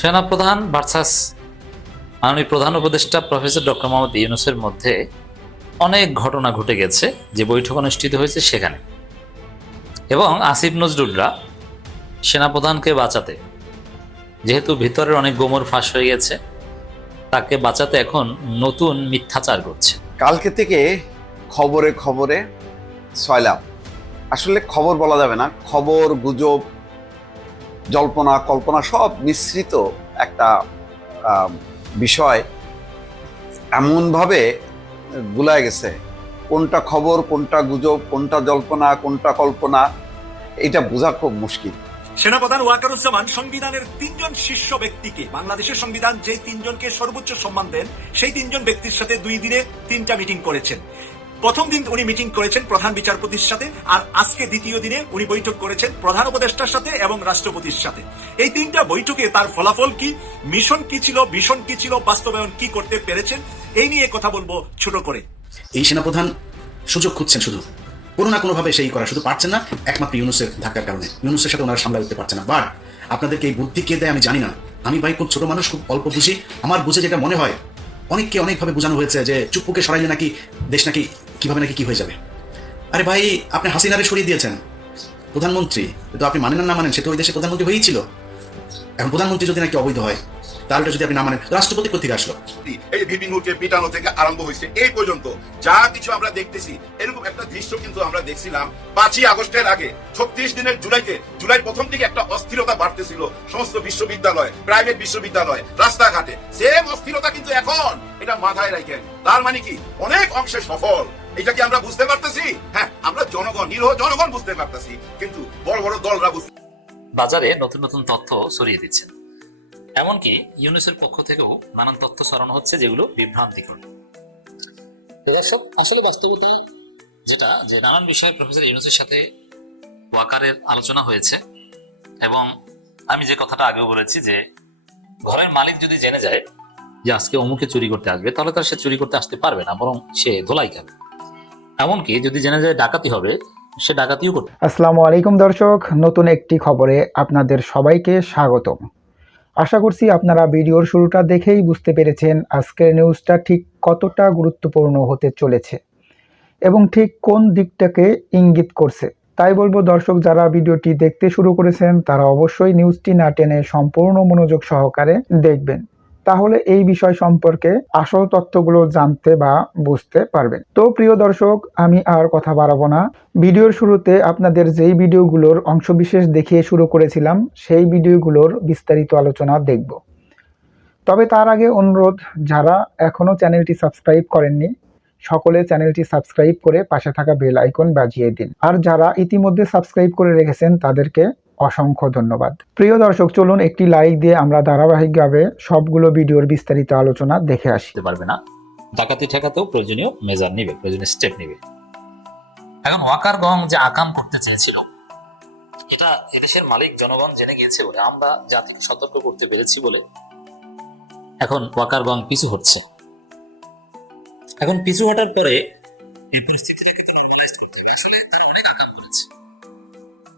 সেনাপ্রধান ভার্সাস মাননীয় প্রধান উপদেষ্টা প্রফেসর ডক্টর মোহাম্মদ ইউনূসের মধ্যে অনেক ঘটনা ঘটে গেছে যে বৈঠক অনুষ্ঠিত হয়েছে সেখানে, এবং আসিফ নজরুলরা সেনাপ্রধানকে বাঁচাতে, যেহেতু ভিতরের অনেক গোমর ফাঁস হয়ে গেছে, তাকে বাঁচাতে এখন নতুন মিথ্যাচার করছে। কালকে থেকে খবরে খবরে সয়লাব। আসলে খবর বলা যাবে না, খবর, গুজব, জল্পনা কল্পনা সব মিশ্রিত একটা বিষয়। এমনভাবে গুলায় গেছে, কোনটা খবর, কোনটা গুজব, কোনটা জল্পনা, কোনটা কল্পনা, এটা বোঝা খুব মুশকিল। সেনাপ্রধান ওয়াকারুজ্জামান সংবিধানের 3 জন শীর্ষ ব্যক্তিকে, বাংলাদেশের সংবিধান যে 3 জনকে সর্বোচ্চ সম্মান দেন, সেই 3 জন ব্যক্তির সাথে 2 দিনে 3টা মিটিং করেছেন। প্রথম দিন উনি মিটিং করেছেন প্রধান বিচারপতির সাথে, আর আজকে দ্বিতীয় দিনে উনি বৈঠক করেছেন প্রধান উপদেষ্টার সাথে এবং রাষ্ট্রপতির সাথে। এই 3টা বৈঠকে তার ফলাফল কি, মিশন কি ছিল, ভিশন কি ছিল, বাস্তবায়ন কি করতে পেরেছেন, এই নিয়ে কথা বলবো ছোট করে। এই সেনাপ্রধান সুযোগ খুঁজছেন, শুধু কোনো না কোনোভাবে সেই করা, শুধু পারছেন না একমাত্র ইউনূসের ধাক্কার কারণে। ইউনূসের সাথে ওনারা সামলা উঠতে পারছেন না। বাট আপনাদেরকে এই বুদ্ধি কে দেয় আমি জানি না। আমি ভাই খুব ছোট মানুষ, খুব অল্প বুঝি। আমার বুঝে যেটা মনে হয়, অনেককে অনেকভাবে বোঝানো হয়েছে যে চুপ্পুকে সরাইলে নাকি দেশ নাকি কিভাবে নাকি কি হয়ে যাবে। আরে ভাই, আপনি হাসিনারে সরিয়ে দিয়েছেন প্রধানমন্ত্রী, তো আপনি মানেন না মানেন, সে তো ওই দেশে প্রধানমন্ত্রী হয়েই ছিল। এখন প্রধানমন্ত্রী যদি নাকি অবৈধ হয়, তাহলে যদি আপনি না মানেন, রাষ্ট্রপতি কোথেকে আসলো? এই ভিপি নূরকে পিটানো থেকে আরম্ভ হয়েছে এই পর্যন্ত যা কিছু আমরা দেখতেছি, এরকম একটা দৃশ্য কিন্তু আমরা দেখছিলাম 5ই আগস্টের আগে। 36 দিনের জুলাই প্রথম দিকে একটা অস্থিরতা বাড়তেছিল সমস্ত বিশ্ববিদ্যালয়, প্রাইভেট বিশ্ববিদ্যালয়, রাস্তাঘাটে। সেম অস্থিরতা কিন্তু এখন, এটা মাথায় রাখেন। তার মানে কি অনেক অংশে সফল, এটা কি আমরা বুঝতে পারতেছি? হ্যাঁ, আমরা জনগণ, নিরীহ জনগণ বুঝতে পারতেছি, কিন্তু বড় বড় দলরা বুঝতে। বাজারে নতুন নতুন তথ্য ছড়িয়ে দিচ্ছেন, এমনকি ইউনূসের পক্ষ থেকেও নানান তথ্য ছড়ানো হচ্ছে যেগুলো বিভ্রান্তিকর। আসলে বাস্তবতা যেটা, যে নানান বিষয়ে প্রফেসর ইউনূসের সাথে ওয়াকারের আলোচনা হয়েছে, এবং আমি যে কথাটা আগেও বলেছি যে ঘরের মালিক যদি জেনে যায় যে আজকে অমুকে চুরি করতে আসবে, তাহলে তার সে চুরি করতে আসতে পারবে না, বরং সে ধোলাই খাবে। এমনকি যদি জেনে যায় ডাকাতি হবে, সে ডাকাতিও করবে। আসসালামু আলাইকুম দর্শক, নতুন একটি খবরে আপনাদের সবাইকে স্বাগতম। আশা করছি আপনারা ভিডিওর শুরুটা দেখেই বুঝতে পেরেছেন আজকের নিউজটা ঠিক কতটা গুরুত্বপূর্ণ হতে চলেছে এবং ঠিক কোন দিকটাকে ইঙ্গিত করছে। তাই বলবো দর্শক, যারা ভিডিওটি দেখতে শুরু করেছেন তারা অবশ্যই নিউজটি না টেনে সম্পূর্ণ মনোযোগ সহকারে দেখবেন, তাহলে এই বিষয় সম্পর্কে আসল তথ্যগুলো জানতে বা বুঝতে পারবেন। তো প্রিয় দর্শক, আমি আর কথা বাড়াবো না। ভিডিওর শুরুতে আপনাদের যেই ভিডিওগুলোর অংশবিশেষ দেখিয়ে শুরু করেছিলাম, সেই ভিডিওগুলোর বিস্তারিত আলোচনা দেখব। তবে তার আগে অনুরোধ, যারা এখনো চ্যানেলটি সাবস্ক্রাইব করেননি, সকলে চ্যানেলটি সাবস্ক্রাইব করে পাশে থাকা বেল আইকন বাজিয়ে দিন। আর যারা ইতিমধ্যে সাবস্ক্রাইব করে রেখেছেন তাদেরকে অসংখ্য ধন্যবাদ। প্রিয় দর্শক, চলুন একটি লাইক দিয়ে আমরা ধারাবাহিকভাবে সবগুলো ভিডিওর বিস্তারিত আলোচনা দেখে আসি। পারবে না, ডাকাতি ঠেকাতেও প্রয়োজনীয় মেজার নিবে, প্রয়োজনীয় স্টেপ নিবে। এখন ওয়াকার গং যে আকাম করতে চেয়েছিল, এটা এদেশের মালিক জনগণ জেনে গিয়েছে বলে, আমরা জাতিকে সতর্ক করতে পেরেছি বলে এখন ওয়াকার গং পিছু হচ্ছে। এখন পিছু হটার পরে এই পরিস্থিতিটাকে ইউটিলাইজ করতে হবে। আসলে তারা অনেক আকাম করেছে।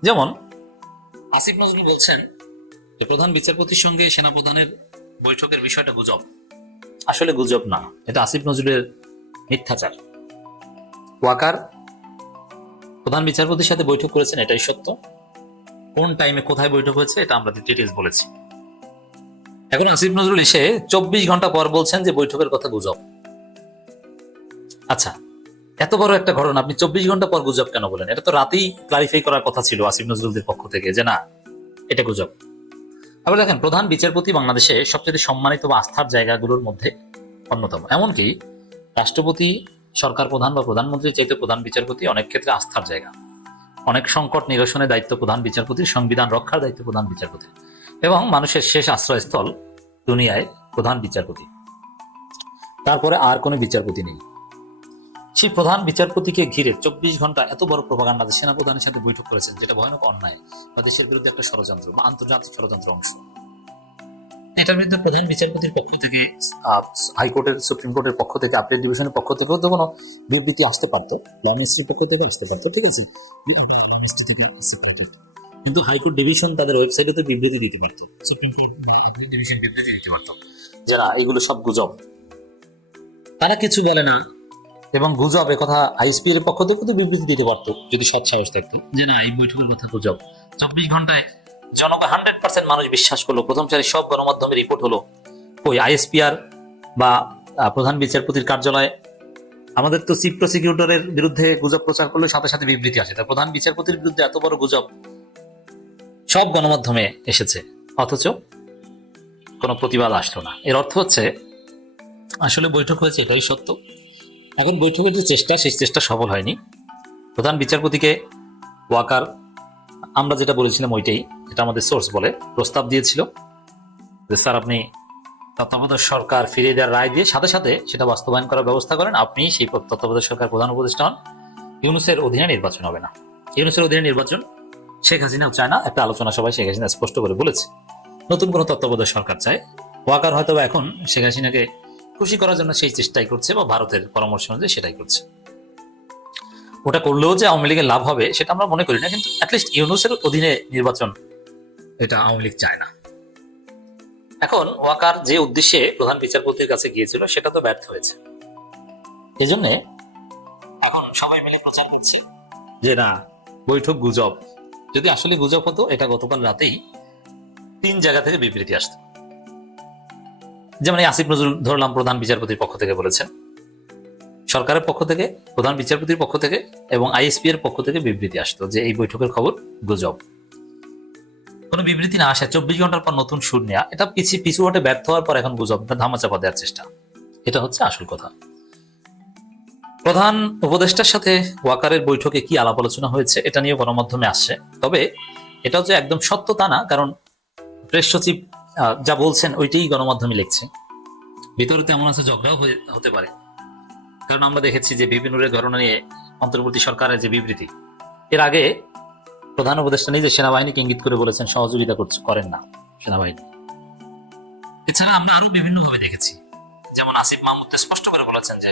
যেমন আসিফ নজরুল বলছেন যে প্রধান বিচারপতির সঙ্গে সেনাপ্রধানের বৈঠকের বিষয়টা গুজব। আসলে গুজব না, এটা আসিফ নজরুলের মিথ্যাচার। ওয়াকার প্রধান বিচারপতির সাথে বৈঠক করেছেন, এটাই সত্য। কোন টাইমে কোথায় বৈঠক হয়েছে এটা আমরা ডিটেইলস বলেছি। এখন আসিফ নজরুল এসে 24 ঘন্টা পর বলছেন যে বৈঠকের কথা গুজব। আচ্ছা, এত বড় একটা ঘটনা আপনি 24 ঘন্টা পর গুজব কেন বলেন? এটা তো রাতেই ক্লারিফাই করার কথা ছিল আসিফ নজরুলদের পক্ষ থেকে, যে না, এটা গুজব। আবার দেখেন, প্রধান বিচারপতি বাংলাদেশে সবচেয়ে সম্মানিত বা আস্থার জায়গাগুলোর মধ্যে অন্যতম। এমনকি রাষ্ট্রপতি, সরকার প্রধান বা প্রধানমন্ত্রীর চাইতে প্রধান বিচারপতি অনেক ক্ষেত্রে আস্থার জায়গা। অনেক সংকট নিরসনের দায়িত্ব প্রধান বিচারপতির, সংবিধান রক্ষার দায়িত্ব প্রধান বিচারপতির, এবং মানুষের শেষ আশ্রয়স্থল দুনিয়ায় প্রধান বিচারপতি। তারপরে আর কোনো বিচারপতি নেই। সেই প্রধান বিচারপতিকে ঘিরে 24 ঘন্টা এত বড় প্রপাগান্ডা, সেনাপ্রধানের সাথে বৈঠক করেছেন, যেটা ভয়ানক অন্যায় বা দেশের বিরুদ্ধে একটা ষড়যন্ত্র বা আন্তর্জাতিক ষড়যন্ত্র অংশ। এটার বিরুদ্ধে প্রধান বিচারপতির পক্ষ থেকে, হাইকোর্টের, সুপ্রিম কোর্টের পক্ষ থেকে, আপিল ডিভিশনের পক্ষ থেকেও তো কোনো বিবৃতি আসতে পারতো, মিনিস্ট্রির পক্ষ থেকে আসতে পারতো, ঠিক আছে। কিন্তু হাইকোর্ট ডিভিশন তাদের ওয়েবসাইটে তো বিবৃতি দিতে পারত, সুপ্রিম কোর্ট ডিভিশন বিবৃতি দিতে পারত যে না এগুলো সব গুজব। তারা কিছু বলে না, এবং গুজব এ কথা আইএসপিএর পক্ষ থেকে তো বিবৃতি দিতে পারতো যদি সৎ সাহস থাকতো যে না এই বৈঠকের কথা গুজব। 24 ঘন্টায় জনগণ 100% মানুষ বিশ্বাস করলো, প্রথম সারি সব গণমাধ্যমে রিপোর্ট হলো। ওই আইএসপিআর বা প্রধান বিচারপতির কার্যালয়ে আমাদের তো চিফ প্রসিকিউটরের বিরুদ্ধে গুজব প্রচার করলে সাথে সাথে বিবৃতি আসে, তার প্রধান বিচারপতির বিরুদ্ধে এত বড় গুজব সব গণমাধ্যমে এসেছে, অথচ কোনো প্রতিবাদ আসলো না। এর অর্থ হচ্ছে আসলে বৈঠক হয়েছে, এটাই সত্য। এখন বৈঠকের যে চেষ্টা, সেই চেষ্টা সফল হয়নি। প্রধান বিচারপতিকে ওয়াকার, আমরা যেটা বলেছিলাম ওইটাই, এটা আমাদের সোর্স বলে, প্রস্তাব দিয়েছিল যে স্যার আপনি তত্ত্বাবধায়ক সরকার ফিরিয়ে দেওয়ার রায় দিয়ে সাথে সাথে সেটা বাস্তবায়ন করার ব্যবস্থা করেন, আপনি সেই তত্ত্বাবধায়ক সরকার প্রধান উপদেষ্টা হন, ইউনূসের অধীনে নির্বাচন হবে না। ইউনূসের অধীনে নির্বাচন শেখ হাসিনাও চায় না, একটা আলোচনা সভায় শেখ হাসিনা স্পষ্ট করে বলেছে নতুন কোনো তত্ত্বাবধায়ক সরকার চায়। ওয়াকার হয়তো এখন শেখ হাসিনাকে খুশি করার জন্য সেই চেষ্টাই করছে, বা ভারতের পরামর্শ অনুযায়ী সেটাই করছে। ওটা করলেও যে আওয়ামী লীগের লাভ হবে সেটা আমরা মনে করি না, কিন্তু অ্যাটলিস্ট ইউনূসের অধীনে নির্বাচন এটা আওয়ামী লীগ চায় না। এখন ওয়াকার যে উদ্দেশ্যে প্রধান বিচারপতির কাছে গিয়েছিল সেটা তো ব্যর্থ হয়েছে, এজন্য এখন সবাই মিলে প্রচার করছে যে না বৈঠক গুজব। যদি আসলে গুজব হতো এটা গতকাল রাতেই 3 জায়গা থেকে বিবৃতি আসতো। যেমন আসিফ নজরুল ধরলাম প্রধান বিচারপতির পক্ষ থেকে বলেছেন, সরকারের পক্ষ থেকে, প্রধান বিচারপতির পক্ষ থেকে এবং আইএসপি এর পক্ষ থেকে বিবৃতি আসতো যে এই বৈঠকের খবর গুজব। কোনো বিবৃতি না আসে, 24 ঘন্টার পর নতুন সুর নেওয়া, এটা পিছু হটে ব্যর্থ হওয়ার পর এখন গুজবটা ধামাচাপা দেওয়ার চেষ্টা, এটা হচ্ছে আসল কথা। প্রধান উপদেষ্টার সাথে ওয়াকারের বৈঠকে কি আলাপ আলোচনা হয়েছে এটা নিয়ে গণমাধ্যমে আসছে, তবে এটাও যে একদম সত্য তা না, কারণ প্রেস সচিব যা বলছেন ওইটাই গণমাধ্যমে লিখছে। ভিতরে তেমন আছে ঝগড়াও হতে পারে, কারণ আমরা দেখেছি যে বিপিনুরের ঘটনা নিয়ে অন্তর্বর্তী সরকারের যে বিবৃতি, এর আগে প্রধান উপদেষ্টা নিজে সেনাবাহিনীকে ইঙ্গিত করে বলেছেন সহযোগিতা করেন না সেনাবাহিনী। এছাড়া আমরা আরো বিভিন্ন ভাবে দেখেছি, যেমন আসিফ মাহমুদ স্পষ্ট করে বলেছেন যে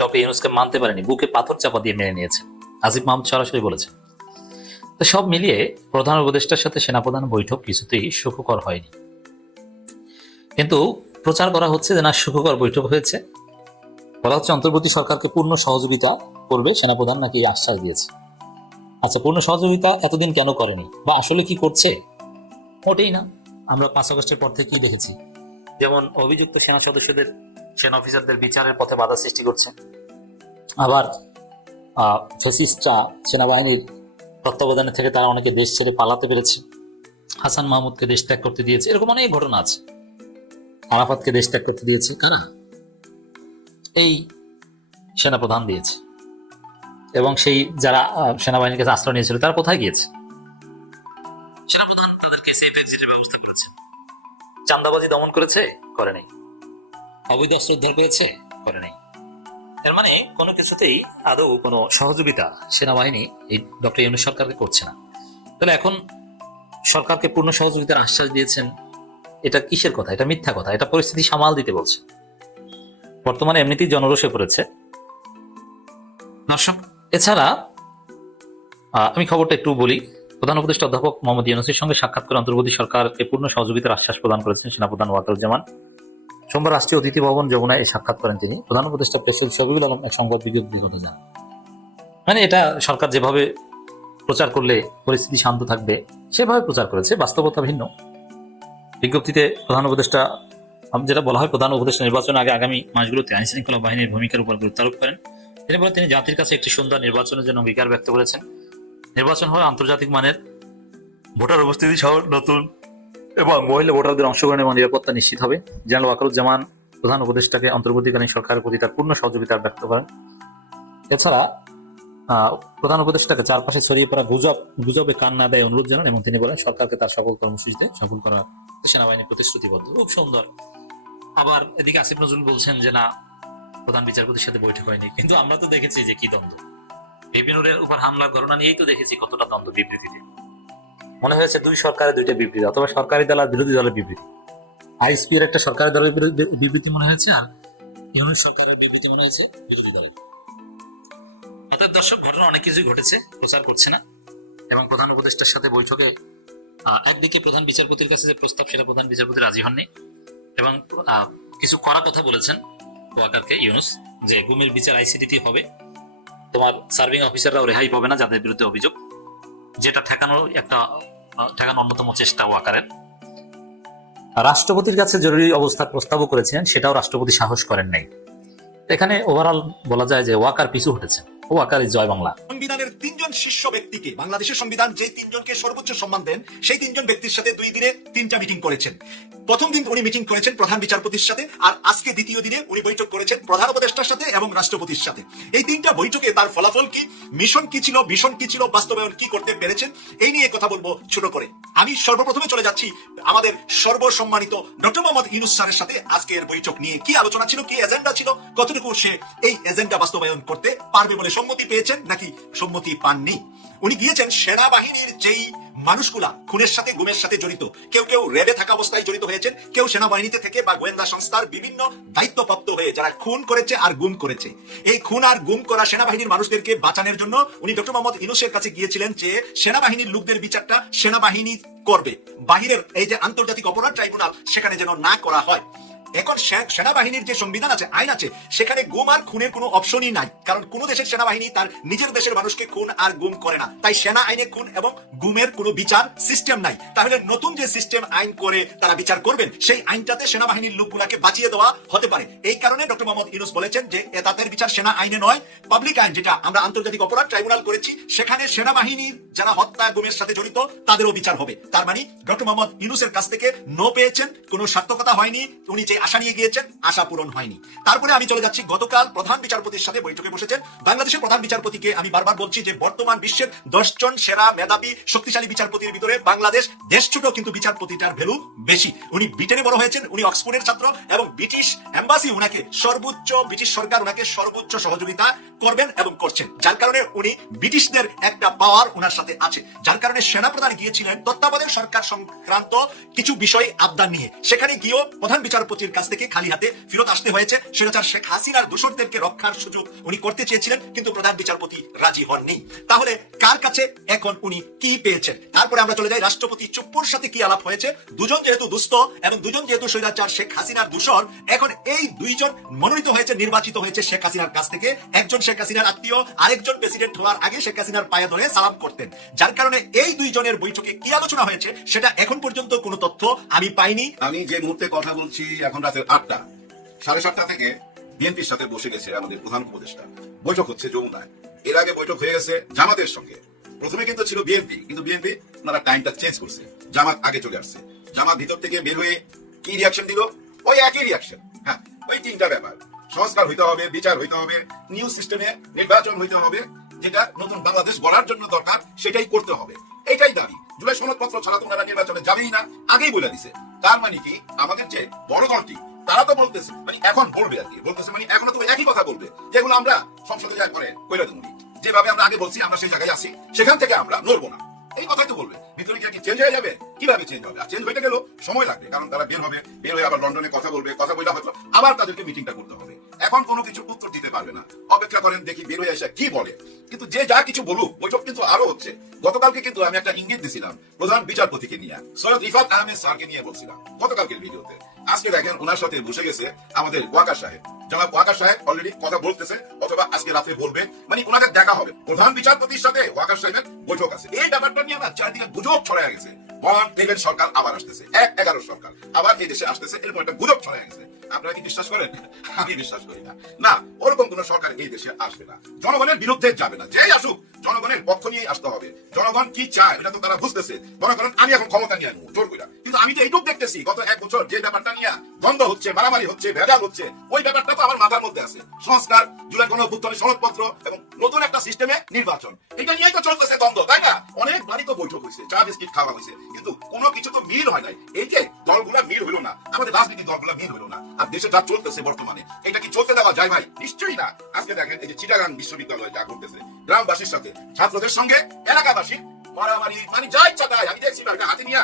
ডক্টর ইউনূসকে মানতে পারেনি, বুকে পাথর চাপা দিয়ে মেনে নিয়েছেন, আসিফ মাহমুদ সরাসরি বলেছেন। তো সব মিলিয়ে প্রধান উপদেষ্টার সাথে সেনাপ্রধান বৈঠক কিছুতেই সুখকর হয়নি, কিন্তু প্রচার করা হচ্ছে যে না সুখকর বৈঠক হয়েছে। বলা হচ্ছে অন্তর্বর্তী সরকারকে পূর্ণ সহযোগিতা করবে, সেনাপ্রধান নাকি আশ্বাস দিয়েছে। আচ্ছা, পূর্ণ সহযোগিতা এতদিন কেন করেনি, বা আসলে কি করছে? মোটেই না। আমরা 5 আগস্টের পর থেকে কি দেখেছি, যেমন অভিযুক্ত সেনা সদস্যদের, সেনা অফিসারদের বিচারের পথে বাধা সৃষ্টি করছে, আবার ফ্যাসিস্টরা সেনাবাহিনীর তত্ত্বাবধানে থেকে তারা অনেকে দেশ ছেড়ে পালাতে পেরেছে, হাসান মাহমুদকে দেশ ত্যাগ করতে দিয়েছে, এরকম অনেক ঘটনা আছে। আরাফাতকে দেশ ত্যাগ করতে দিয়েছে কারা? এই সেনাপ্রধান দিয়েছে। এবং সেই যারা সেনাবাহিনীর কাছে আশ্রয় নিয়েছিল তারা কোথায় গিয়েছে? সেনাপ্রধান তাদেরকে সেফ এক্সিটের ব্যবস্থা করেছে। চাঁদাবাজি দমন করেছে? করে নাই। অবৈধ অস্ত্র উদ্ধার করেছে? করে নাই। এর মানে কোনো কিছুতেই আদৌ কোনো সহযোগিতা সেনাবাহিনী এই ডক্টর ইউনূস সরকারকে করছে না। তাহলে এখন সরকারকে পূর্ণ সহযোগিতার আশ্বাস দিয়েছেন, এটা কিসের কথা? এটা মিথ্যা কথা, এটা পরিস্থিতি সামাল দিতে বলছে। বর্তমানে এমনিতেই জনরোষে পড়েছে দর্শক। এছাড়া আমি খবরটা একটু বলি। প্রধান উপদেষ্টা অধ্যাপক মোহাম্মদ ইউনূসের সঙ্গে সাক্ষাৎ করে অন্তর্বর্তী সরকারকে পূর্ণ সহযোগিতার আশ্বাস প্রদান করেছেন সেনাপ্রধান ওয়াকারুজ্জামান। সোমবার রাষ্ট্রীয় অতিথি ভবন যমুনায় এই সাক্ষাৎ করেন তিনি। প্রধান উপদেষ্টা প্রেস সচিব শফিকুল আলম এক সংবাদ বিজ্ঞপ্তি কথা জানান, মানে এটা সরকার যেভাবে প্রচার করলে পরিস্থিতি শান্ত থাকবে সেভাবে প্রচার করেছে, বাস্তবতা ভিন্ন। বিজ্ঞপ্তিতে প্রধান উপদেষ্টা, যেটা বলা হয় প্রধান উপদেষ্টা নির্বাচনের আগে আগামী মাসগুলোতে আইন শৃঙ্খলা বাহিনীর ভূমিকার উপর গুরুত্ব আরোপ করেন। তিনি বলেন তিনি জাতির কাছে একটি সুন্দর নির্বাচনের জন্য অঙ্গীকার ব্যক্ত করেছেন। নির্বাচন হয় আন্তর্জাতিক মানের, ভোটার উপস্থিতি সহ নতুন এবং মহিলা ভোটারদের অংশগ্রহণ এবং নিরাপত্তা নিশ্চিত হবে। জেনারেল ওয়াকারুজ্জামান প্রধান উপদেষ্টাকে অন্তর্বর্তীকালীন সরকারের প্রতি তার পূর্ণ সহযোগিতা ব্যক্ত করেন। এছাড়া প্রধান উপদেষ্টাকে চারপাশে ছড়িয়ে পড়া গুজবে কান না দেয় অনুরোধ জানান এবং তিনি বলেন সরকারকে তার সকল কর্মসূচিতে সফল করা সেনাবাহিনী প্রতিশ্রুতিবদ্ধ। খুব সুন্দর। আবার এদিকে আসিফ নজরুল বলছেন যে না প্রধান বিচারপতির সাথে বৈঠক হয়নি, কিন্তু আমরা তো দেখেছি যে কি দ্বন্দ্ব। বিপিনুরের উপর হামলার ঘটনা নিয়েই তো দেখেছি কতটা দ্বন্দ্ব বিবৃতিতে। মনে হয়েছে দুই সরকারের দুইটা বিবৃতি, অথবা সরকারি দল আর বিরোধী দলের বিবৃতি। আইএসপি এর একটা সরকারি দলের বিবৃতি মনে হয়েছে, আর ইউনূস সরকারের বিবৃতি মনে হয়েছে বিরোধী দলের। অর্থাৎ দর্শক, ঘটনা অনেক কিছুই ঘটেছে, প্রচার করছে না। এবং প্রধান উপদেষ্টার সাথে বৈঠকে একদিকে প্রধান বিচারপতির কাছে যে প্রস্তাব সেটা প্রধান বিচারপতি রাজি হননি এবং কিছু কড়া কথা বলেছেন ওয়াকারকে ইউনুস, যে গুমের বিচার আইসিটিতে হবে, তোমার সার্ভিং অফিসাররাও রেহাই পাবে না যাদের বিরুদ্ধে অভিযোগ, যেটা ঠেকানোর অন্যতম চেষ্টা ওয়াকারের। রাষ্ট্রপতির কাছে জরুরি অবস্থার প্রস্তাবও করেছিলেন, সেটাও রাষ্ট্রপতি সাহস করেন নাই। এখানে ওভারঅল বলা যায় যে ওয়াকার পিছু হটেছেন। ওয়াকার ইজ জয় বাংলা। সংবিধানের তিনজন শীর্ষ ব্যক্তিকে, বাংলাদেশের সংবিধান যে তিনজনকে সর্বোচ্চ সম্মান দেন সেই তিনজন ব্যক্তির সাথে 2 দিনে 3টা মিটিং করেছেন। প্রথম দিন উনি মিটিং করেছেন প্রধান বিচারপতির সাথে, আর আজকে দ্বিতীয় দিনে উনি বৈঠক করেছেন প্রধান উপদেষ্টার সাথে এবং রাষ্ট্রপতির সাথে। এই 3টা বৈঠকে তার ফলাফল কি, মিশন কি ছিল, ভিশন কি ছিল, বাস্তবায়ন কি করতে পেরেছেন, এই নিয়ে কথা বলবো ছোট করে। আমি সর্বপ্রথমে চলে যাচ্ছি আমাদের সর্বসম্মানিত ডক্টর মোহাম্মদ ইউনূস স্যারের সাথে আজকের বৈঠক নিয়ে কি আলোচনা ছিল, কি এজেন্ডা ছিল, কতটুকু সে এই এজেন্ডা বাস্তবায়ন করতে পারবে বলে সম্মতি পেয়েছেন নাকি সম্মতি পাননি। উনি গিয়েছেন সেনাবাহিনীর যেই মানুষগুলা খুনের সাথে গুমের সাথে জড়িত, কেউ কেউ র্যাবে থাকা অবস্থায় জড়িত হয়েছেন, কেউ সেনাবাহিনীতে থেকে বা গোয়েন্দা সংস্থার বিভিন্ন দায়িত্বপ্রাপ্ত হয়ে যারা খুন করেছে আর গুম করেছে, এই খুন আর গুম করা সেনাবাহিনীর মানুষদেরকে বাঁচানোর জন্য উনি ডক্টর মোহাম্মদ ইউনূসের কাছে গিয়েছিলেন যে সেনাবাহিনীর লোকদের বিচারটা সেনাবাহিনী করবে, বাহিরের এই যে আন্তর্জাতিক অপরাধ ট্রাইব্যুনাল সেখানে যেন না করা হয়। এখন সেনাবাহিনীর যে সংবিধান আছে, আইন আছে, সেখানে গুম আর খুনের কোনো অপশনই নাই, কারণ কোন দেশের সেনাবাহিনী তার নিজের দেশের মানুষকে খুন আর গুম করে না, তাই সেনা আইনে খুন এবং গুমের কোনো বিচার সিস্টেম নাই। তাহলে নতুন যে সিস্টেম আইন করে তারা বিচার করবেন, সেই আইনটাতে সেনাবাহিনীর লোকগুলাকে বাঁচিয়ে দেওয়া হতে পারে। এই কারণে ডক্টর মোহাম্মদ ইউনূস বলেছেন যে তাদের বিচার সেনা আইনে নয়, পাবলিক আইন যেটা আমরা আন্তর্জাতিক অপরাধ ট্রাইব্যুনাল করেছি সেখানে সেনাবাহিনীর যারা হত্যা গুমের সাথে জড়িত তাদেরও বিচার হবে। তার মানে ডক্টর মোহাম্মদ ইউনূসের কাছ থেকে নো পেয়েছেন, কোনো সার্থকতা হয়নি, উনি যে আশা নিয়ে গিয়েছেন আশা পূরণ হয়নি। তারপরে আমি চলে যাচ্ছি, গতকাল প্রধান বিচারপতির সাথে বৈঠকে বসেছেন বাংলাদেশের প্রধান বিচারপতিকে। আমি বারবার বলছি যে বর্তমান বিশ্বের 10 জন সেরা মেধাবী শক্তিশালী বিচারপতির ভিতরে বাংলাদেশ দেশ ছোট, কিন্তু বিচারপতিটার ভ্যালু বেশি। উনি ব্রিটেনে বড় হয়েছেন, উনি অক্সফোর্ডের ছাত্র এবং ব্রিটিশ এম্বাসি উনাকে সর্বোচ্চ, ব্রিটিশ সরকার উনাকে সর্বোচ্চ সহযোগিতা করবেন এবং করছেন, যার কারণে উনি ব্রিটিশদের একটা পাওয়ার উনার সাথে আছে, যার কারণে সেনাপ্রধান গিয়েছিলেন তত্ত্বাবধায়ক সরকার সংক্রান্ত কিছু বিষয় আবদান নিয়ে। সেখানে গিয়েও প্রধান বিচারপতির কাছ থেকে খালি হাতে ফেরত আসতে হয়েছে। স্বৈরাচার শেখ হাসিনার দোসরদেরকে রক্ষার সুযোগ উনি করতে চেয়েছিলেন, কিন্তু প্রধান বিচারপতি রাজি হননি। তাহলে কার কাছে এখন উনি কি পেয়েছেন? তারপরে আমরা চলে যাই রাষ্ট্রপতি চুপ্পুর সাথে কি আলাপ হয়েছে। দুজন যেহেতু দুস্থ এবং দুজন যেহেতু স্বৈরাচার শেখ হাসিনার দোসর, এখন এই দুইজন মনোনীত হয়েছে, নির্বাচিত হয়েছে শেখ হাসিনার কাছ থেকে। একজন শেখ হাসিনার আত্মীয়, আরেকজন প্রেসিডেন্ট হওয়ার আগে শেখ হাসিনার পায়ে ধরে সালাম করতেন, যার কারণে এই দুইজনের বৈঠকে কি আলোচনা হয়েছে সেটা এখন পর্যন্ত কোনো তথ্য আমি পাইনি। আমি যে মুহূর্তে কথা বলছি এখন রাতের 8টা, 7:30 থেকে বিএনপির সাথে বসে গেছে আমাদের প্রধান উপদেষ্টা, বৈঠক হচ্ছে যমুনায়। এর আগে বৈঠক হয়ে গেছে জামাতের সঙ্গে। প্রথমে কিন্তু ছিল বিএনপি, কিন্তু বিএনপি ওনারা টাইমটা চেঞ্জ করছে, জামাত আগে চলে আসছে। জামাত ভিতর থেকে বের হয়ে কি রিয়াকশন দিল? ওই একই রিয়াকশন। হ্যাঁ, ওই 3টা ব্যাপার, সংস্কার হইতে হবে, বিচার হইতে হবে, নিউ সিস্টেমে নির্বাচন হইতে হবে, যেটা নতুন বাংলাদেশ গড়ার জন্য দরকার সেটাই করতে হবে, এটাই দাবি। জুলাই সনদপত্র ছাড়া তো ওনারা নির্বাচনে যাবেই না, আগেই বলে দিছে। তার মানে কি আমাদের যে বড় দলটি তারা তো বলতেছে, মানে এখন বলবে আর কি, বলতেছে মানে এখনো তো একই কথা বলবে, যেগুলো আমরা সংসদে যা করে কইলে তুমি যেভাবে আমরা আগে বলছি আমরা সেই জায়গায় আসি, সেখান থেকে আমরা নড়বো না, এই কথাই তো বলবে। ভিতরে কি চেঞ্জ হয়ে যাবে? কিভাবে চেঞ্জ হবে? আর চেঞ্জ হইতে গেলেও সময় লাগবে, কারণ তারা বের হবে, বের হয়ে আবার লন্ডনে কথা বলবে, কথা বলে হয়তো আবার তাদেরকে মিটিংটা করতে হবে। এখন কোনো কিছু উত্তর দিতে পারবে না, অপেক্ষা করেন দেখি বের হয়ে এসে কি বলে। কিন্তু যে যা কিছু বলুক, বৈঠক কিন্তু আরো হচ্ছে। গতকালকে কিন্তু আমি একটা ইঙ্গিত দিছিলাম প্রধান বিচারপতিকে নিয়ে, সৈয়দ রিফাত আহমেদ স্যারকে নিয়ে বলছিলাম গতকালকের ভিডিওতে। আজকে দেখেন ওনার সাথে বসে গেছে আমাদের ওয়াকার সাহেব, জনাব ওয়াকার সাহেব অলরেডি কথা বলতেছে, অথবা আজকে রাতে বলবে, মানে ওনাদের দেখা হবে। প্রধান বিচারপতির সাথে ওয়াকার সাহেবের বৈঠক আছে। এই ব্যাপারটা নিয়ে না চারিদিকে গুজব ছড়ায় গেছে, বন নেবেন সরকার আবার আসতেছে, 1/11 সরকার আবার এই দেশে আসতেছে, এরকম একটা গুজব ছড়ায় গেছে। আপনারা কি বিশ্বাস করেন? আমি বিশ্বাস করি না। না, ওরকম কোন সরকার এই দেশে আসবে না, জনগণের বিরুদ্ধে যাবে না। যেই আসুক জনগণের পক্ষ নিয়ে আসতে হবে। জনগণ কি চায় এটা তো তারা বুঝতেছে। মনে করেন আমি এখন ক্ষমতা নিয়ে আনবো জোর কইরা, কিন্তু আমি তো এইটুকু দেখতেছি গত 1 বছর যে ব্যাপারটা নিয়ে দ্বন্দ্ব হচ্ছে, মারামারি হচ্ছে, ভেজাল হচ্ছে, ওই ব্যাপারটা তো আমার মাথার মধ্যে আছে। সংস্কার, জুলাই গণঅভ্যুত্থানের সনদপত্র এবং নতুন একটা সিস্টেমে নির্বাচন, এটা নিয়েই তো চলতেছে দ্বন্দ্ব, তাই না? অনেক বাড়ি তো বৈঠক হয়েছে, চা বিস্কিট খাওয়া হয়েছে, কিন্তু কোনো কিছু তো মিল হয় নাই। এই যে দলগুলা মিল হইলো না, আমাদের রাজনীতির দলগুলা মিল হইলো না, আর দেশে যা চলতেছে বর্তমানে এটা কি চলতে দেওয়া যায় ভাই? নিশ্চয়ই না। আজকে দেখেন এই যে চিটাগাং বিশ্ববিদ্যালয় যা করতেছে, গ্রামবাসীর সাথে ছাত্রদের সঙ্গে এলাকাবাসী মারামারি, মানে যা ইচ্ছা তাই। আমি দেখছি হাতে নিয়ে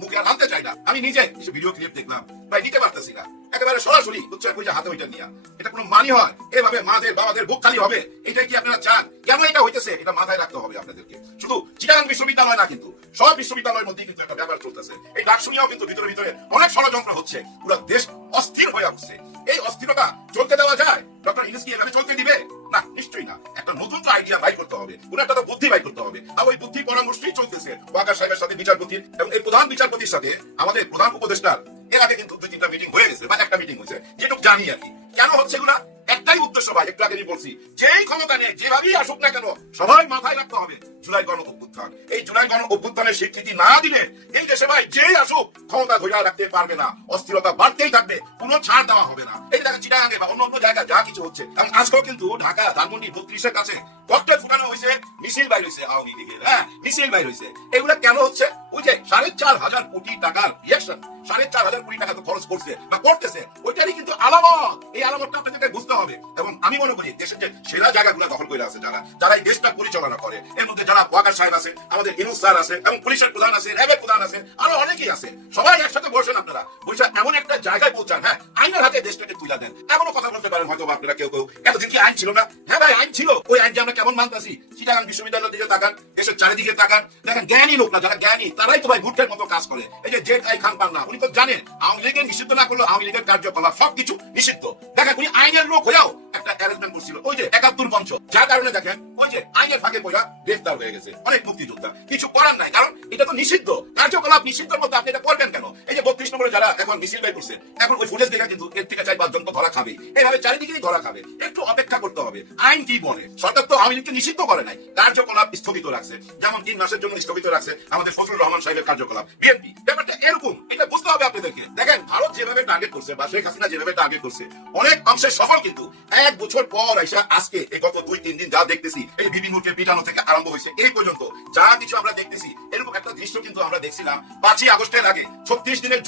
মুখে আর আনতে চাই না। আমি নিজে কিছু ভিডিও ক্লিপ দেখলাম, ভাই নিতে পারতেছি না, একেবারে সরাসরি বুঝছেন ওই যে হাতে ওইটা নিয়ে। এটা কোনো মানি হয়? এভাবে মাদের বাবাদের বুক খালি হবে? এটা কি আপনারা চান? কেন এটা হইতেছে এটা মাথায় রাখতে হবে আপনাদেরকে। শুধু চিটাগাং বিশ্ববিদ্যালয় না, কিন্তু সব বিশ্ববিদ্যালয়ের মধ্যে কিন্তু একটা ব্যাপার চলতেছে। এই ডাক শুনিয়াও কিন্তু ভিতরে ভিতরে অনেক ষড়যন্ত্র হচ্ছে, পুরো দেশ অস্থির হয়ে উঠছে। এই অস্থিরতা চলতে দেওয়া যায়? ডক্টর ইউনূস কি এভাবে চলতে দিবে? না, নিশ্চয়ই না। একটা নতুন তো আইডিয়া বাইর করতে হবে, কোন একটা তো বুদ্ধি বাইর করতে হবে। আর ওই বুদ্ধি পরামর্শই চলতেছে ওয়াকার সাহেবের সাথে বিচারপতির, এবং এই প্রধান বিচারপতির সাথে আমাদের প্রধান উপদেষ্টার এর আগে কিন্তু 2-3টা মিটিং হয়ে গেছে, বা একটা মিটিং হয়েছে, যেটুকু জানি আর কি। কেন হচ্ছে এগুলা? একটাই উদ্দেশ্য ভাই, একটু আগে বলছি, যেই ক্ষমতা নেই যেভাবেই আসুক না কেন, সবাই মাথায় রাখতে হবে জুলাই গণ অভ্যুত্থান। এই জুলাই গণ অভ্যুত্থানের স্বীকৃতি না দিলে এই দেশে ভাই যেই আসুক ক্ষমতা ধরে রাখতে পারবে না, অস্থিরতা বাড়তেই থাকবে, কোনো ছাড় দেওয়া হবে না। এই দেখা চিটাগাঙ্গে বা অন্য অন্য জায়গায় যা কিছু হচ্ছে, কারণ আজকেও কিন্তু ঢাকা ধানমন্ডি 32-এর কাছে ককটেল ফুটানো হয়েছে, মিছিল বাইর হয়েছে আওয়ামী লীগের, মিছিল বাইর হয়েছে। এগুলা কেন হচ্ছে? ওই যে 4,500 কোটি টাকার রিয়াকশন, 4,500 কোটি টাকা তো খরচ করছে বা করতেছে, ওইটারই কিন্তু আলামত। এই আলামতটা আপনাদেরকে বুঝতে হবে। এবং আমি মনে করি দেশের যে সেরা জায়গাগুলো দখল করে আছে যারা এই দেশটা পরিচালনা করে, এর মধ্যে যারা ওয়াকার সাহেব আছে, আমাদের ইউনূস স্যার আছে, এবং পুলিশের প্রধান আছে, র্যাবের প্রধান আছে, আরো অনেকেই আছে। সবাই একসাথে বসেন, আপনারা বসে এমন একটা জায়গায় পৌঁছান, আইনের হাতে দেশটাকে তুলে দেন। এমনও কথা বলতে পারেন হয়তো আপনারা কেউ কেউ, এতদিন কি আইন ছিল না? হ্যাঁ ভাই, আইন ছিল। ওই আইন যে আমরা কেমন মানতাছি? চিটাগাং বিশ্ববিদ্যালয়ের দিকে তাকান, দেশের চারিদিকে তাকান, দেখেন জ্ঞানী লোক না, যারা জ্ঞানী তারাই তো ভাই মূর্খের মতো কাজ করে। এই যে জেড আই খান পান্না, উনি তো জানেন আওয়ামী লীগের নিষিদ্ধ না করলো আওয়ামী লীগের কার্যকলাপ সবকিছু নিষিদ্ধ। দেখেন উনি আইনের লোক হয়েও একটা অ্যারেঞ্জমেন্ট করছিল, ওই যে 71 মঞ্চ, যার কারণে দেখেন ওই যে আইনের ফাঁকে পড়া গ্রেফতার হয়ে গেছে অনেক মুক্তিযোদ্ধা। কিছু করার নাই, কারণ এটা তো নিষিদ্ধ কার্যকলাপ। নিষিদ্ধের মধ্যে আপনি এটা করবেন কেন? এই যে 32 নম্বরে যারা এখন মিছিল বের করছে, এখন ওই ফুটেজ দেখা কিন্তু এর থেকে 4-5 জন তো ধরা খাবে, এইভাবে চারিদিকেই ধরা খাবে। একটু অপেক্ষা করতে হবে। আইন কি বলে? সরকার তো আওয়ামী লীগকে নিষিদ্ধ করে নাই, কার্যকলাপ স্থগিত রাখছে। যেমন 3 মাসের জন্য স্থগিত রাখছে আমাদের ফজলুর রহমান সাহেবের কার্যকলাপ, বিএনপি। ব্যাপারটা এরকম, এটা বুঝতে হবে আপনাদেরকে। দেখেন ভারত যেভাবে টার্গেট করছে বা শেখ হাসিনা যেভাবে টার্গেট করছে, অনেক অংশে সফল, কিন্তু 1 বছর পর আইসা আজকে এই গত 2-3 দিন যা দেখতেছি, এই বিপিনুরকে পিটানো থেকে আরম্ভ হয়েছে এই পর্যন্ত যা কিছু আমরা দেখতেছি, এরকম একটা দৃশ্য কিন্তু আমরা দেখছিলাম 5ই আগস্টের আগে। 36 দিনের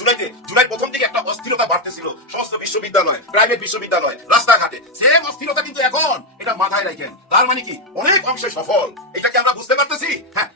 জুলাই প্রথম দিকে একটা অস্থিরতা বাড়তেছিল সমস্ত বিশ্ববিদ্যালয়, প্রাইভেট বিশ্ববিদ্যালয়, রাস্তাঘাটে। সেম অস্থিরতা কিন্তু এখন, এটা মাথায় রাখেন। তার মানে কি অনেক অংশে সফল, এটাকে আমরা বুঝতে পারতেছি।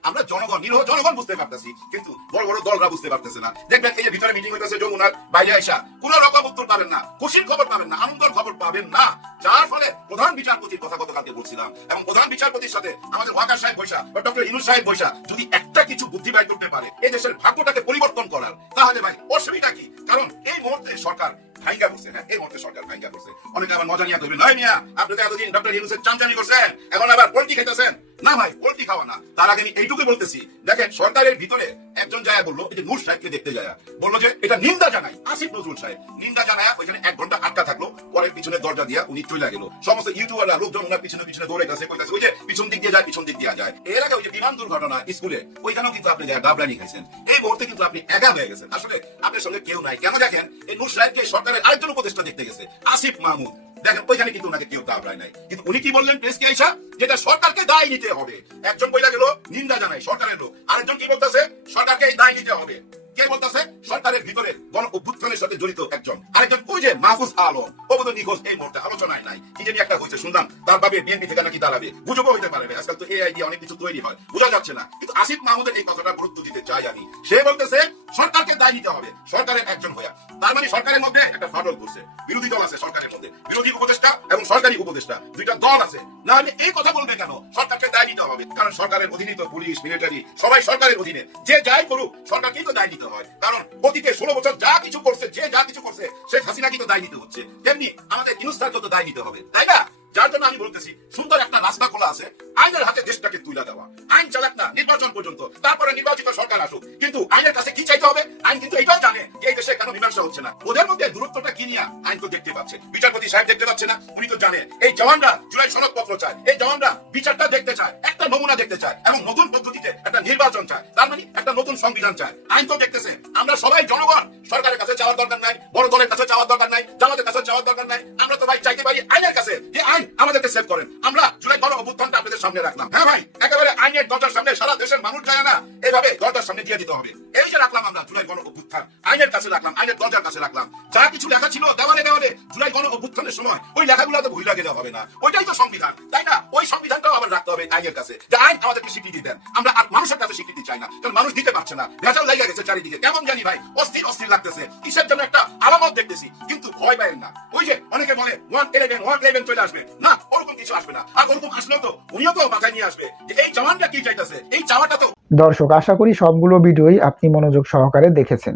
আমরা জনগণ, নিরহ জনগণ বুঝতে পারতেছি, কিন্তু বড় বড় দলরা বুঝতে পারতেছে না। দেখবেন এই যে ভিতরে মিটিং হইতেছে যমুনার, বাইরে আইসা কোন রকম উত্তর পাবেন না, খুশির খবর পাবেন না, আনন্দের খবর পাবেন না। যার ফলে প্রধান বিচারপতির কথা গতকালকে বলছিলাম, এবং প্রধান বিচারপতির সাথে আমাদের ওয়াকার সাহেব বৈশা বা ডক্টর ইউনূস সাহেব বৈশা যদি একটা কিছু বুদ্ধি বাইর করতে পারে এই দেশের ভাগ্যটাকে পরিবর্তন করার, তাহলে ভাই অসুবিধা কি? কারণ এই মুহূর্তে সরকার ভাঙ্গা করছে, এই মুহূর্তে সরকার ভাঙ্গা করছে। অনেকে আবার মজা নিয়ে করবেন, নয় মিয়া আপনি তো এতদিন ডক্টর ইউনূসের চামচামি করছেন, এখন আবার পোল্ট্রি খেতেছেন। না ভাই, পোল্ট্রি খাওয়া না। তার আগে আমি এইটুকু বলতেছি, দেখেন সরকারের ভিতরে একজন যায় বললো, এই যে নূর সাহেবকে দেখতে যায়, বললো যে এটা নিন্দা জানাই। আসিফ নজরুল সাহেব নিন্দা জানায় ওইখানে 1 ঘন্টা আটকা থাকলো, পরে পিছনে দরজা দিয়া উনি চলে গেল। সমস্ত ইউটিউবাররা লোকজন ওনার পিছনে পিছনে দৌড়ে গেছে, কইতাছে ওই যে পিছন দিক দিয়ে যায়, পিছন দিক দিয়ে যায়। এর আগে ওই যে বিমান দুর্ঘটনা স্কুলে, ওইখানেও কিন্তু আপনি ডাবলানি খাইছেন। এই মুহূর্তে কিন্তু আপনি একা হয়ে গেছেন, আসলে আপনার সঙ্গে কেউ নাই। কেন? দেখেন এই নূর সাহেবকে সরকারের আরেকজন উপদেষ্টা দেখতে গেছে, আসিফ মাহমুদ, দেখেন ওইখানে কিন্তু ওনাকে কেউ দাবড়ায় নাই। কিন্তু উনি কি বললেন প্রেস কে আইসা, যেটা সরকারকে দায় নিতে হবে। একজন বইলা গেল নিন্দা জানাই সরকারের লোক, আরেকজন কি বলতেছে সরকারকে দায় নিতে হবে। কে বলতেছে? সরকারের ভিতরে গণ অভ্যুত্থানের সাথে জড়িত একজন। আরেকজন ওই যে মাহফুজ আলম, অবৈধ নিখোঁজ, এই মুহূর্তে আলোচনায় নাই। কি জানি একটা হয়েছে শুনলাম, তার ভাবে বিএনপি থেকে নাকি দাঁড়াবে, গুজবও হইতে পারে। আজকাল তো এআই দিয়ে অনেক কিছু তৈরি হয়, বোঝা যাচ্ছে না। কিন্তু আসিফ মাহমুদের এই কথাটা গুরুত্ব দিতে চাই আমি। সে বলতেছে সরকারকে দায় নিতে হবে, সরকারের একজন হইয়া। তার মানে সরকারের মধ্যে একটা ফাটল করছে, বিরোধী দল আছে সরকারের মধ্যে, বিরোধী উপদেষ্টা এবং সরকারি উপদেষ্টা, দুইটা দল আছে। না হলে এই কথা বলবে কেন সরকারকে দায় নিতে হবে? কারণ সরকারের অধীনে তো পুলিশ, মিলিটারি সবাই সরকারের অধীনে, যে যাই করুক সরকারকেই তো দায় নিতে হয়। কারণ অতীতে 16 বছর যা কিছু করছে, যে যা কিছু করছে, শেখ হাসিনাকে তো দায় নিতে হচ্ছে, তেমনি আমাদের ইউনূস স্যারকে তো দায় নিতে হবে, তাই না? যার জন্য আমি বলতেছি সুন্দর একটা রাস্তা খোলা আছে, আইনের হাতে দেশটাকে তুলে দেওয়া। আইন চালাক না নির্বাচন পর্যন্ত, তারপরে নির্বাচিত সরকার আসুক, কিন্তু আইনের কাছে কি চাইতে হবে? আইন কিন্তু এটাও জানে যে এই দেশে কেন মীমাংসা হচ্ছে না। ওদের মধ্যে দূরত্বটা কি নিয়ে আইন তো দেখতে পাচ্ছে, বিচারপতি সাহেব দেখতে পাচ্ছে না। উনি তো জানে এই জওয়ানরা জুলাই সনদপত্র চায়, এই জওয়ানরা বিচারটা দেখতে চায়, একটা নমুনা দেখতে চায়, এবং নতুন পদ্ধতিতে একটা নির্বাচন চায়। তার মানে একটা নতুন সংবিধান চায়। আইন তো দেখতেছে। আমরা সবাই জনগণ, সরকারের কাছে চাওয়ার দরকার নাই, বড় দলের কাছে চাওয়ার দরকার নাই, জামাতের কাছে চাওয়ার দরকার নাই। আমরা তো ভাই চাইতে পারি আইনের কাছে, যে আইন আমাদেরকে সেভ করেন। আমরা জুলাই গণ অভ্যুত্থানটা আপনাদের সামনে রাখলাম। হ্যাঁ ভাই, একেবারে আইনের দরজার সামনে সারা দেশের মানুষ যায় না, এইভাবে দরজার সামনে দিয়ে দিতে হবে। এই যে রাখলাম আমরা জুলাই গণ অভ্যুত্থান, আইনের কাছে রাখলাম, আইনের দরজার কাছে রাখলাম, যা কিছু লেখা ছিল দেওয়ালে দেওয়ালে জুলাই গণ অভ্যুত্থানের সময় ওই লেখাগুলো তো ভুলে গেলে হবে না। ওইটাই তো সংবিধান, তাই না? ওই সংবিধানটাও আবার রাখতে হবে আইনের কাছে, যে আইন আমাদেরকে স্বীকৃতি দেন। আমরা আর মানুষের কাছে স্বীকৃতি চাই না, কারণ মানুষ দিতে পারছে না। ভেজাল লেগে গেছে চারিদিকে, কেমন জানি ভাই অস্থির অস্থির লাগতেছে, কিসের জন্য একটা আলামত দেখতেছি। কিন্তু ভয় পাবেন না, ওই যে অনেকে বলে 111 চলে আসবে, না ওরকম কিছু আসবে না। আর ওরকম আসলেও তো উনিও তো মাথায় নিয়ে আসবে যে এই জওয়ানটা কি চাইতেছে, এই চাওয়াটা তো। দর্শক, আশা করি সবগুলো ভিডিওই আপনি মনোযোগ সহকারে দেখেছেন।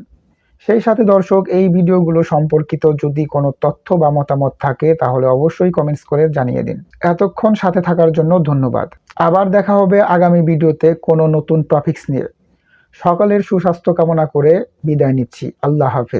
সেই সাথে দর্শক, এই ভিডিওগুলো সম্পর্কিত যদি কোনো তথ্য বা মতামত থাকে তাহলে অবশ্যই কমেন্টস করে জানিয়ে দিন। এতক্ষণ সাথে থাকার জন্য ধন্যবাদ। আবার দেখা হবে আগামী ভিডিওতে কোনো নতুন টপিকস নিয়ে। সকলের সুস্বাস্থ্য কামনা করে বিদায় নিচ্ছি। আল্লাহ হাফেজ।